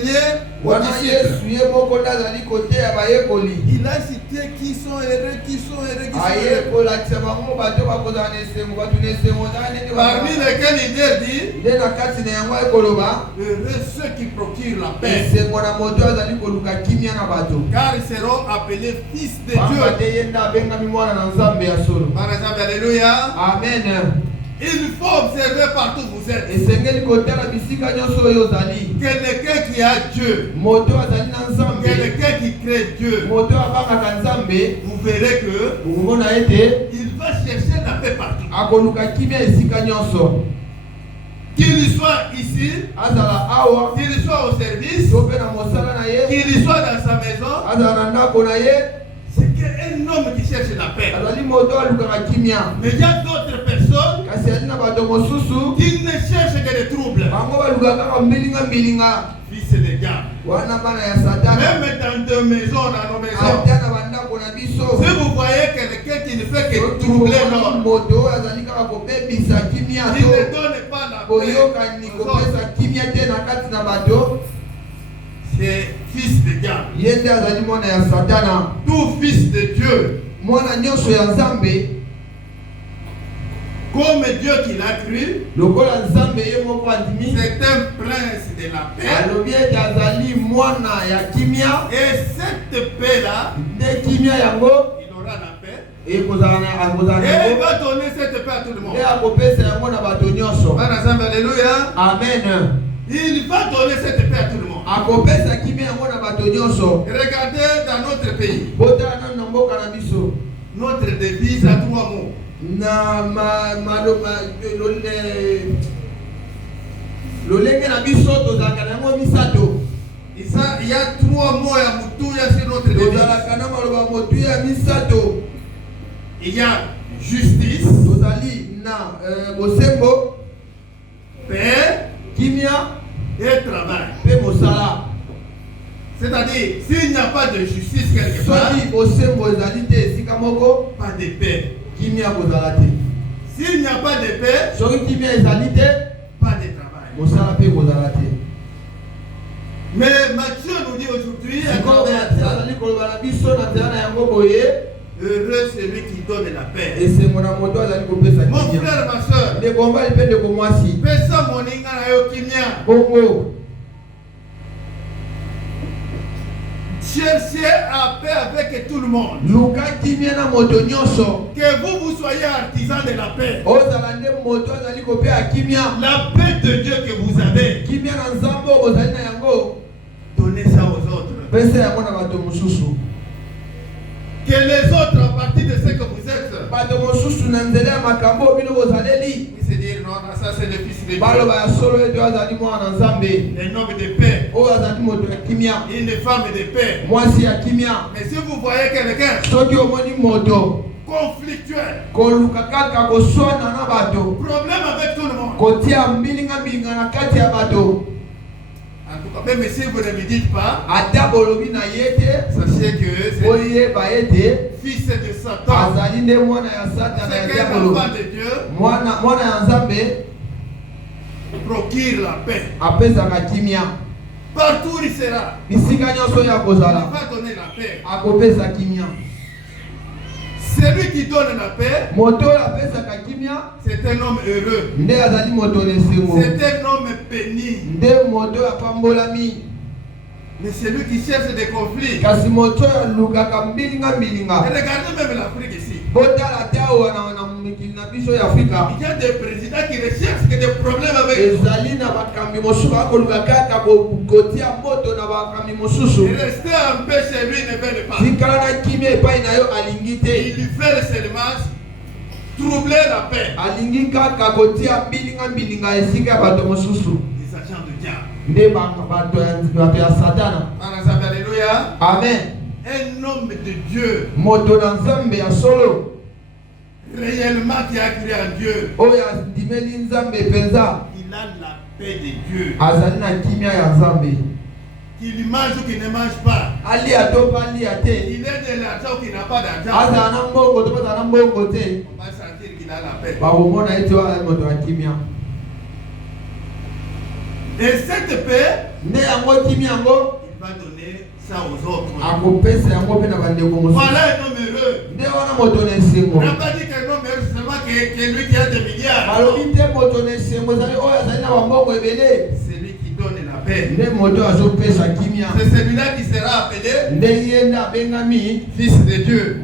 Il a cité qui sont heureux, qui sont heureux, qui sont heureux. Parmi lesquels il dit heureux ceux qui procurent la paix, car ils seront appelés fils de Dieu. Par exemple, alléluia. Amen. Il faut observer partout où vous êtes. Quelqu'un qui a Dieu, quelqu'un qui crée Dieu, vous verrez que il va chercher la paix partout. Qu'il soit ici, qu'il soit au service, qu'il soit dans sa maison, c'est qu'un homme qui cherche la paix. Mais il y a d'autres personnes qui ne cherchent que des troubles. Fils de diable. Même dans nos maisons, si vous voyez quelqu'un qui ne fait que troubler l'homme, il ne donne pas la paix, c'est fils de diable. Tout fils de Dieu, comme Dieu qui l'a cru, c'est un prince de la paix. Et cette paix-là, il aura la paix. Et il va donner cette paix à tout le monde. Alléluia. Amen. Il va donner cette paix à tout le monde. Regardez dans notre pays. Notre devise a 3 mots. Il y a 3 mots à Moutou sur notre devise. Il y a justice, paix et travail. C'est-à-dire, s'il n'y a pas de justice quelque part, pas de paix. S'il n'y a pas de paix, pas de travail. Mais Matthieu nous dit aujourd'hui, heureux celui qui donne la paix. Mon frère, ma soeur, pesa moninga na yo kimia. Cherchez la paix avec tout le monde. Que vous soyez artisan de la paix. La paix de Dieu que vous avez, donnez ça aux autres. Que les autres, à partir de ce que vous êtes, oui, c'est dire non, ça c'est le fils de Dieu. Un homme de paix, une femme de paix. Mais si vous voyez quelqu'un conflictuel, problème avec tout le monde, en tout cas, même si vous ne me dites pas, sachez que c'est fils de Satan. C'est qu'un enfant de Dieu procure la paix. Partout il sera, il va donner la paix. Celui qui donne la paix, c'est un homme heureux. C'est un homme béni. Mais celui qui cherche des conflits, regardez même l'Afrique ici. Il y a des présidents qui recherchent des problèmes avec eux. Rester en paix chez lui ne veulent pas. Ils veulent seulement troubler la paix. Les agents du diable. Alléluia. Amen. Un homme de Dieu, réellement qui a crié en Dieu, il a la paix de Dieu. Qu'il mange ou qu'il ne mange pas, il est de l'argent ou qu'il n'a pas d'argent, on va sentir qu'il a la paix. Et cette paix, il va donner ça aux autres. Voilà un homme heureux. On n'a pas dit qu'un homme heureux, c'est seulement quelqu'un qui a des milliards. C'est lui qui donne la paix. C'est celui-là qui sera appelé fils de Dieu.